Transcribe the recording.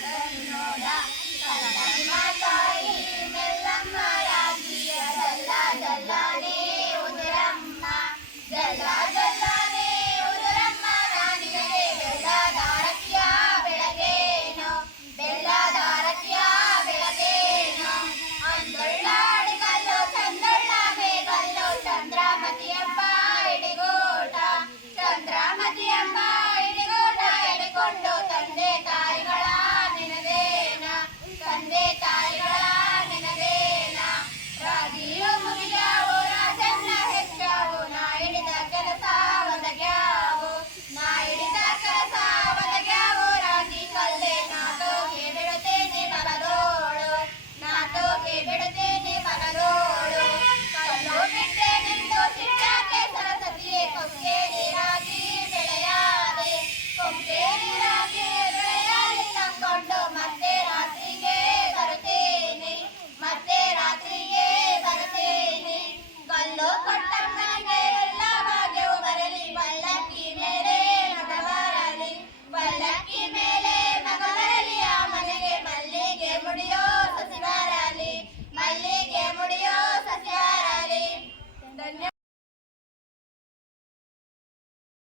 のだ？